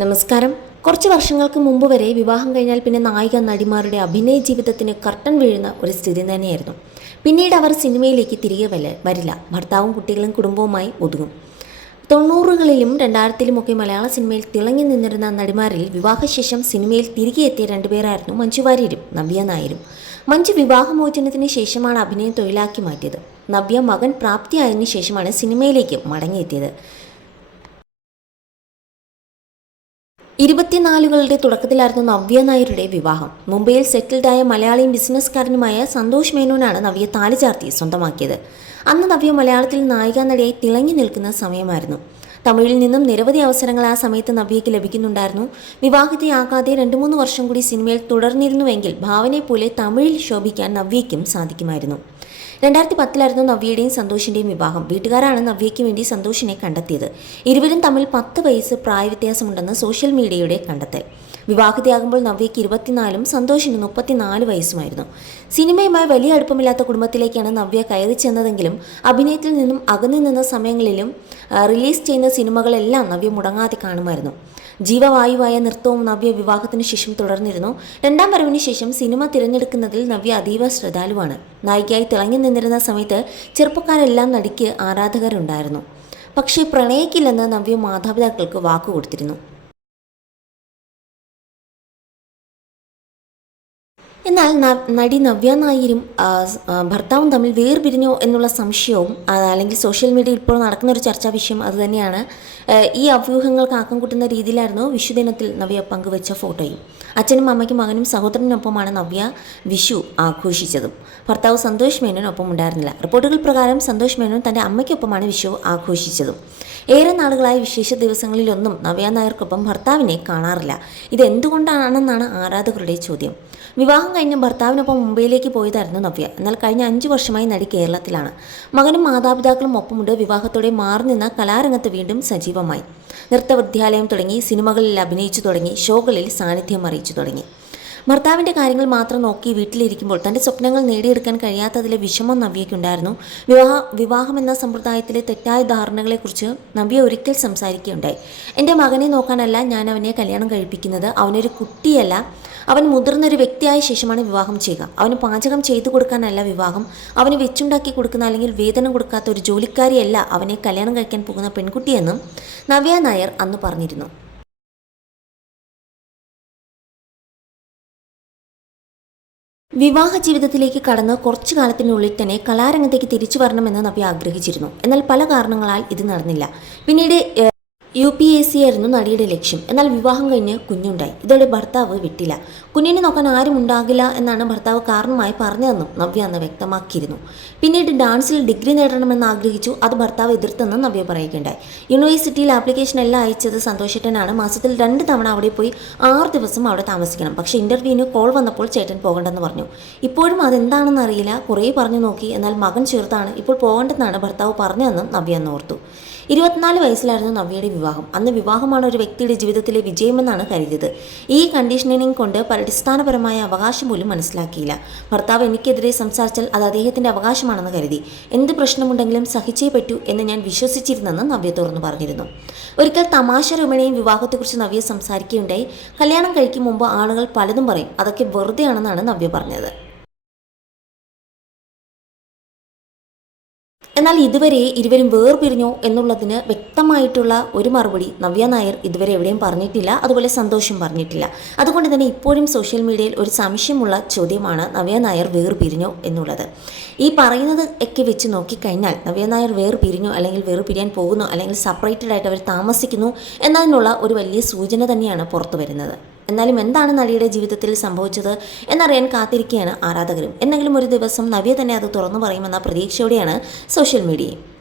നമസ്കാരം. കുറച്ച് വർഷങ്ങൾക്ക് മുമ്പ് വരെ വിവാഹം കഴിഞ്ഞാൽ പിന്നെ നായിക നടിമാരുടെ അഭിനയ ജീവിതത്തിന് കർട്ടൻ വീഴുന്ന ഒരു സ്ഥിതി തന്നെയായിരുന്നു. പിന്നീട് അവർ സിനിമയിലേക്ക് തിരികെ വല്ല വരില്ല. ഭർത്താവും കുട്ടികളും കുടുംബവുമായി ഒതുങ്ങും. തൊണ്ണൂറുകളിലും രണ്ടായിരത്തിലുമൊക്കെ മലയാള സിനിമയിൽ തിളങ്ങി നിന്നിരുന്ന നടിമാരിൽ വിവാഹശേഷം സിനിമയിൽ തിരികെ എത്തിയ രണ്ടുപേരായിരുന്നു മഞ്ജു വാര്യരും നവ്യ നായരും. മഞ്ജു വിവാഹമോചനത്തിന് ശേഷമാണ് അഭിനയം തൊഴിലാക്കി മാറ്റിയത്. നവ്യ മകൻ പ്രാപ്തിയായതിനു ശേഷമാണ് സിനിമയിലേക്ക് മടങ്ങിയെത്തിയത്. ഇരുപത്തിനാലുകളുടെ തുടക്കത്തിലായിരുന്നു നവ്യ നായരുടെ വിവാഹം. മുംബൈയിൽ സെറ്റിൽഡായ മലയാളി ബിസിനസ്സുകാരനുമായ സന്തോഷ് മേനോനാണ് നവ്യ താലി ചാർത്തി സ്വന്തമാക്കിയത്. അന്ന് നവ്യ മലയാളത്തിൽ നായികാനടിയായി തിളങ്ങി നിൽക്കുന്ന സമയമായിരുന്നു. തമിഴിൽ നിന്നും നിരവധി അവസരങ്ങൾ ആ സമയത്ത് നവ്യയ്ക്ക് ലഭിക്കുന്നുണ്ടായിരുന്നു. വിവാഹിതയാകാതെ രണ്ടു മൂന്ന് വർഷം കൂടി സിനിമയിൽ തുടർന്നിരുന്നുവെങ്കിൽ ഭാവനയെ പോലെ തമിഴിൽ ശോഭിക്കാൻ നവ്യയ്ക്കും സാധിക്കുമായിരുന്നു. രണ്ടായിരത്തി പത്തിലായിരുന്നു നവ്യയുടെയും സന്തോഷിന്റെയും വിവാഹം. വീട്ടുകാരാണ് നവ്യയ്ക്ക് വേണ്ടി സന്തോഷിനെ കണ്ടെത്തിയത്. ഇരുവരും തമ്മിൽ പത്ത് വയസ്സ് പ്രായവ്യത്യാസമുണ്ടെന്ന് സോഷ്യൽ മീഡിയയുടെ കണ്ടെത്തൽ. വിവാഹിതയാകുമ്പോൾ നവ്യയ്ക്ക് ഇരുപത്തിനാലും സന്തോഷിന് മുപ്പത്തിനാല് വയസ്സുമായിരുന്നു. സിനിമയുമായി വലിയ അടുപ്പമില്ലാത്ത കുടുംബത്തിലേക്കാണ് നവ്യ കയറി ചെന്നതെങ്കിലും അഭിനയത്തിൽ നിന്നും അകന്നു നിന്ന സമയങ്ങളിലും റിലീസ് ചെയ്യുന്ന സിനിമകളെല്ലാം നവ്യ മുടങ്ങാതെ കാണുമായിരുന്നു. ജീവവായുവായ നൃത്തവും നവ്യ വിവാഹത്തിന് ശേഷം തുടർന്നിരുന്നു. രണ്ടാം വരവിന് ശേഷം സിനിമ തിരഞ്ഞെടുക്കുന്നതിൽ നവ്യ അതീവ ശ്രദ്ധാലുവാണ്. നായികയായി തിളങ്ങി നിന്നിരുന്ന സമയത്ത് ചെറുപ്പക്കാരെല്ലാം നടിക്ക് ആരാധകരുണ്ടായിരുന്നു. പക്ഷേ പ്രണയിക്കില്ലെന്ന് നവ്യ മാതാപിതാക്കൾക്ക് വാക്കു കൊടുത്തിരുന്നു. എന്നാൽ നടി നവ്യ നായരും ഭർത്താവും തമ്മിൽ വേർപിരിഞ്ഞോ എന്നുള്ള സംശയവും അല്ലെങ്കിൽ സോഷ്യൽ മീഡിയയിൽ ഇപ്പോൾ നടക്കുന്ന ഒരു ചർച്ചാ വിഷയം അതുതന്നെയാണ് ഈ അവ്യൂഹങ്ങൾക്ക് ആക്കം കൂട്ടുന്ന രീതിയിലായിരുന്നു വിഷുദിനത്തിൽ നവ്യ പങ്കുവച്ച ഫോട്ടോയും. അച്ഛനും അമ്മയ്ക്കും മകനും സഹോദരനൊപ്പമാണ് നവ്യ വിഷു ആഘോഷിച്ചതും. ഭർത്താവ് സന്തോഷ് മേനോനൊപ്പം ഉണ്ടായിരുന്നില്ല. റിപ്പോർട്ടുകൾ പ്രകാരം സന്തോഷ് മേനോൻ തന്റെ അമ്മയ്ക്കൊപ്പമാണ് വിഷു ആഘോഷിച്ചതും. ഏറെ നാളുകളായി വിശേഷ ദിവസങ്ങളിലൊന്നും നവ്യ നായർക്കൊപ്പം ഭർത്താവിനെ കാണാറില്ല. ഇതെന്തുകൊണ്ടാണെന്നാണ് ആരാധകരുടെ ചോദ്യം. വിവാഹം കഴിഞ്ഞ് ഭർത്താവിനൊപ്പം മുംബൈയിലേക്ക് പോയതായിരുന്നു നവ്യ. എന്നാൽ കഴിഞ്ഞ അഞ്ച് വർഷമായി നടി കേരളത്തിലാണ്. മകനും മാതാപിതാക്കളും ഒപ്പമുണ്ട്. വിവാഹത്തോടെ മാറി നിന്ന കലാരംഗത്ത് വീണ്ടും സജീവമായി. നൃത്തവിദ്യാലയം തുടങ്ങി സിനിമകളിൽ അഭിനയിച്ചു തുടങ്ങി ഷോകളിൽ സാന്നിധ്യം അറിയിച്ചു തുടങ്ങി. ഭർത്താവിന്റെ കാര്യങ്ങൾ മാത്രം നോക്കി വീട്ടിലിരിക്കുമ്പോൾ തന്റെ സ്വപ്നങ്ങൾ നേടിയെടുക്കാൻ കഴിയാത്തതിലെ വിഷമം നവ്യയ്ക്കുണ്ടായിരുന്നു. വിവാഹ വിവാഹം എന്ന സമ്പ്രദായത്തിലെ തെറ്റായ ധാരണകളെക്കുറിച്ച് നവ്യ ഒരിക്കൽ സംസാരിക്കുകയുണ്ടായി. എന്റെ മകനെ നോക്കാനല്ല ഞാൻ അവനെ കല്യാണം കഴിപ്പിക്കുന്നത്. അവനൊരു കുട്ടിയല്ല. അവൻ മുതിർന്നൊരു വ്യക്തിയായ ശേഷമാണ് വിവാഹം ചെയ്യുക. അവന് പാചകം ചെയ്തു കൊടുക്കാനല്ല വിവാഹം. അവന് വെച്ചുണ്ടാക്കി കൊടുക്കുന്ന അല്ലെങ്കിൽ വേതനം കൊടുക്കാത്ത ഒരു ജോലിക്കാരിയല്ല അവനെ കല്യാണം കഴിക്കാൻ പോകുന്ന പെൺകുട്ടിയെന്നും നവ്യ നായർ അന്ന് പറഞ്ഞിരുന്നു. വിവാഹ ജീവിതത്തിലേക്ക് കടന്ന് കുറച്ചു കാലത്തിനുള്ളിൽ തന്നെ കലാരംഗത്തേക്ക് തിരിച്ചു വരണമെന്ന് നവ്യ ആഗ്രഹിച്ചിരുന്നു. എന്നാൽ പല കാരണങ്ങളാൽ ഇത് നടന്നില്ല. പിന്നീട് യു പി എസ് സി ആയിരുന്നു നടിയുടെ ലക്ഷ്യം. എന്നാൽ വിവാഹം കഴിഞ്ഞ് കുഞ്ഞുണ്ടായി. ഇതോടെ ഭർത്താവ് വിട്ടില്ല. കുഞ്ഞിനെ നോക്കാൻ ആരും ഉണ്ടാകില്ല എന്നാണ് ഭർത്താവ് കാരണമായി പറഞ്ഞതെന്നും നവ്യ അന്ന് വ്യക്തമാക്കിയിരുന്നു. പിന്നീട് ഡാൻസിൽ ഡിഗ്രി നേടണമെന്ന് ആഗ്രഹിച്ചു. അത് ഭർത്താവ് എതിർത്തെന്നും നവ്യ പറയുകയുണ്ടായി. യൂണിവേഴ്സിറ്റിയിൽ ആപ്ലിക്കേഷൻ എല്ലാം അയച്ചത് സന്തോഷേട്ടനാണ്. മാസത്തിൽ രണ്ട് തവണ അവിടെ പോയി ആറ് ദിവസം അവിടെ താമസിക്കണം. പക്ഷേ ഇന്റർവ്യൂവിന് കോൾ വന്നപ്പോൾ ചേട്ടൻ പോകണ്ടെന്ന് പറഞ്ഞു. ഇപ്പോഴും അതെന്താണെന്ന് അറിയില്ല. കുറേ പറഞ്ഞു നോക്കി. എന്നാൽ മകൻ ചേർത്താണ് ഇപ്പോൾ പോകണ്ടെന്നാണ് ഭർത്താവ് പറഞ്ഞതെന്നും നവ്യ അന്ന് ഓർത്തു. ഇരുപത്തിനാല് വയസ്സിലായിരുന്നു നവ്യയുടെ വിവാഹം. അന്ന് വിവാഹമാണ് ഒരു വ്യക്തിയുടെ ജീവിതത്തിലെ വിജയമെന്നാണ് കരുതിയത്. ഈ കണ്ടീഷനിങ് കൊണ്ട് അടിസ്ഥാനപരമായ അവകാശം പോലും മനസ്സിലാക്കിയില്ല. ഭർത്താവ് എനിക്കെതിരെ സംസാരിച്ചാൽ അത് അദ്ദേഹത്തിന്റെ അവകാശമാണെന്ന് കരുതി. എന്ത് പ്രശ്നമുണ്ടെങ്കിലും സഹിച്ചേ പറ്റൂ എന്ന് ഞാൻ വിശ്വസിച്ചിരുന്നെന്ന് നവ്യ തുറന്നു പറഞ്ഞിരുന്നു. ഒരിക്കൽ തമാശ രമണയും വിവാഹത്തെക്കുറിച്ച് നവ്യ സംസാരിക്കുകയുണ്ടായി. കല്യാണം കഴിക്കും മുമ്പ് ആളുകൾ പലതും പറയും. അതൊക്കെ വെറുതെയാണെന്നാണ് നവ്യ പറഞ്ഞത്. എന്നാൽ ഇതുവരെ ഇരുവരും വേർപിരിഞ്ഞോ എന്നുള്ളതിന് വ്യക്തമായിട്ടുള്ള ഒരു മറുപടി നവ്യ നായർ ഇതുവരെ എവിടെയും പറഞ്ഞിട്ടില്ല അതുപോലെ സന്തോഷം പറഞ്ഞിട്ടില്ല. അതുകൊണ്ട് തന്നെ ഇപ്പോഴും സോഷ്യൽ മീഡിയയിൽ ഒരു സംശയമുള്ള ചോദ്യമാണ് നവ്യ നായർ വേർപിരിഞ്ഞോ എന്നുള്ളത്. ഈ പറയുന്നത് ഒക്കെ വെച്ച് നോക്കിക്കഴിഞ്ഞാൽ നവ്യ നായർ വേർപിരിഞ്ഞോ അല്ലെങ്കിൽ വേർപിരിയാൻ പോകുന്നു അല്ലെങ്കിൽ സെപ്പറേറ്റഡ് ആയിട്ട് അവർ താമസിക്കുന്നു എന്നതിനുള്ള ഒരു വലിയ സൂചന തന്നെയാണ് പുറത്തു വരുന്നത്. എന്നാലും എന്താണ് നടിയുടെ ജീവിതത്തിൽ സംഭവിച്ചത് എന്നറിയാൻ കാത്തിരിക്കുകയാണ് ആരാധകരും. എന്നെങ്കിലും ഒരു ദിവസം നവ്യ തന്നെ അത് തുറന്നു പറയുമെന്ന പ്രതീക്ഷയോടെയാണ് സോഷ്യൽ മീഡിയയും